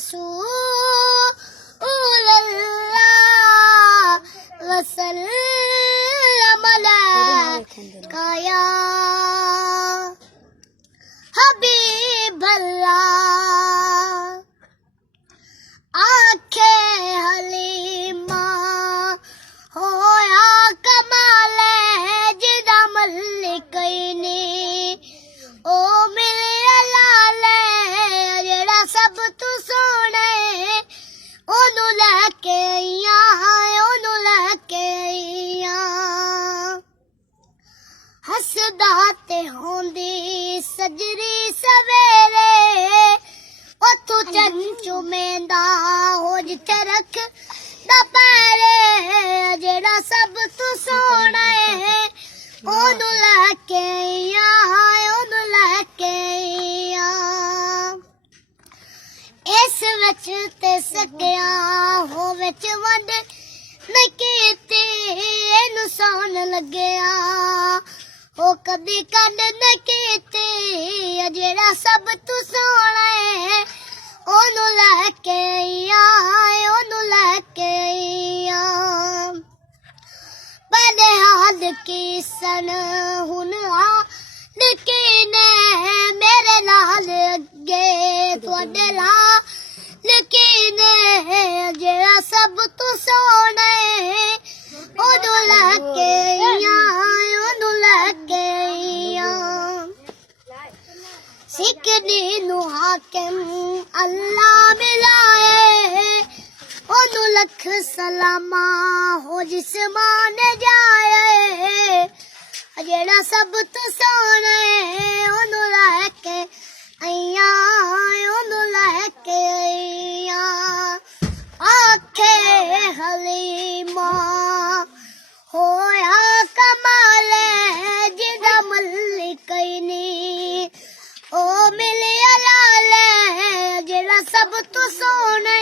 रसूलल्लाह वसल्लम अलैका या हबीबल्लाह। आखे हलीमा होया कमाले जिदा मलिक ने ओ मेरे लाले जेड़ा सब तू सोने ओनू लैके आईयां ओनू लैके आईयां। हसदा ते होंदी सजरी सवेरे ओथू चंचू मेंदा हो जिथे रख पैरे जेड़ा सब तू सोना है ओनू लैके आईयां ओनू लैके आईयां। इस विच ते सकिया हो विच वंड नहीं कीती इनू सौन लग्या हो कदी कंड नहीं कीती जेड़ा सब तू सोना है ओनू लैके आईयां ओनू लैके आईयां। बड़े हाल की सन हुन हाल की ने मेरे नाल अगे तुहाडे नाल की ने जेड़ा सब तू सोना है ओनू लैके आईयां ओनू लैके आईयां। सिकदी नू हाकिम अल्लाह मिलाए ओनू लख सलामा हो जिसमान जाए जेड़ा सब तू सोना है ओनू लैके आईयां ओनू लैके आईयां। आखे हलीमा होया कमाले जिदा मलिक ने ओ मिले लाले जेड़ा सब तू सोना